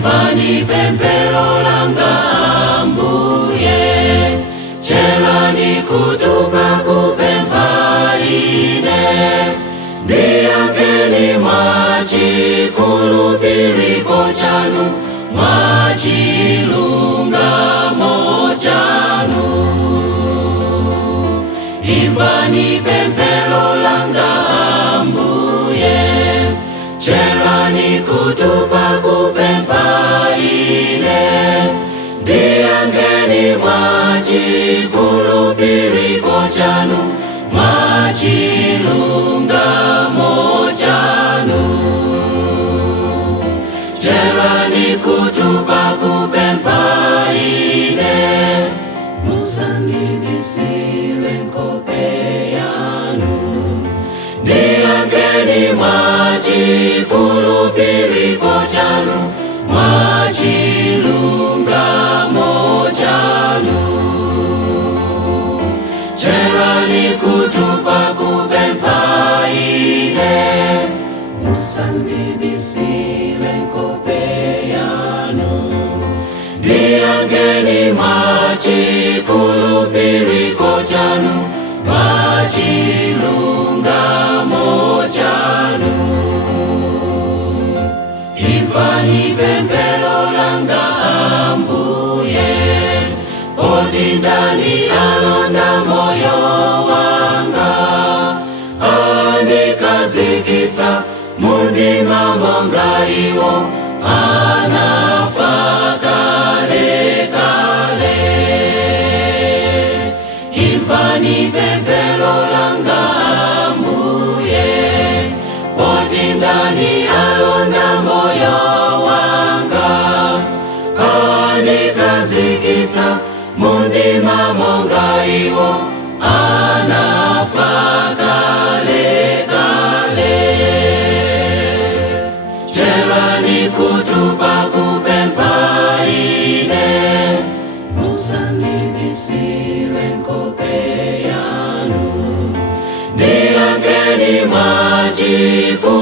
Imvani pemphero langa Ambuye, cherani kutupa kupempha ine, ndiyankheni mwachikhulupiriro chanu, mwachilungamo chanu. Imvani pemphero langa Ambuye, cherani kutupa kupempha ine, ndiyankheni mwachikhulupiriro chanu, mwachilungamo chanu. Cherani kutupa kupempha ine, musandibisire nkhope yanu, ndiyankheni mwachikhulupiriro chanu, mwachilungamo chanu. Cherani kutupa kupempha ine, musandibisire nkhope yanu, ndiyankheni mwachikhulupiriro chanu, mwachilungamo chanu. Imvani pemphero langa Ambuye, poti ndani alonda moyo wanga, andikazikisa mundima monga iwo anafa kale kale. Imvani pemphero langa Ambuye, poti ndani alonda moyo wanga, andikazikisa mundima monga iwo anafa kale kale. Cherani kutupa kupempha ine, musandibisire nkhope yanu, ndiyankheni mwachikhulupiriro